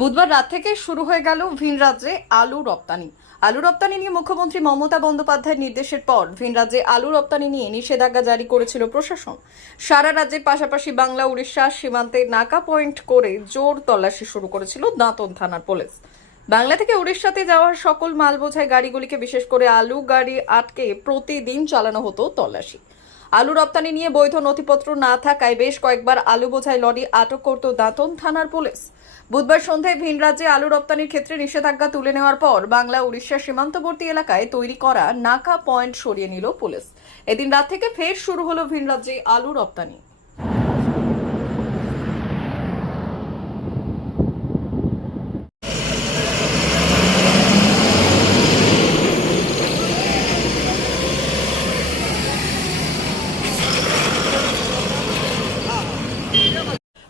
বুধবার রাত থেকে শুরু হয়ে গেল ভিন রাজ্যে আলু রপ্তানি। আলু রপ্তানি নিয়ে মুখ্যমন্ত্রী মমতা বন্দ্যোপাধ্যায়ের নির্দেশের পর ভিন রাজ্যে আলু রপ্তানি নিয়ে নিষেধাজ্ঞা জারি করেছিল প্রশাসন। সারা রাজ্যের পাশাপাশি বাংলা, উড়িষ্যা সীমান্তে নাকা পয়েন্ট করে জোর তল্লাশি শুরু করেছিল দাঁতন থানার পুলিশ। বাংলা থেকে উড়িষ্যাতে যাওয়ার সকল মাল বোঝাই গাড়িগুলিকে বিশেষ করে আলু গাড়ি আটকে প্রতিদিন চালানো হতো তল্লাশি। আলু রপ্তানি নিয়ে বৈধ নথিপত্র না থাকায় বেশ কয়েকবার আলু বোঝাই লরি আটক করত দাঁতন থানার পুলিশ। বুধবার সন্ধ্যায় ভিন রাজ্যে আলু রপ্তানির ক্ষেত্রে নিষেধাজ্ঞা তুলে নেওয়ার পর বাংলা উড়িষ্যা সীমান্তবর্তী এলাকায় তৈরি করা নাকা পয়েন্ট সরিয়ে নিল পুলিশ। এদিন রাত থেকে ফের শুরু হলো ভিন রাজ্যে আলু রপ্তানি।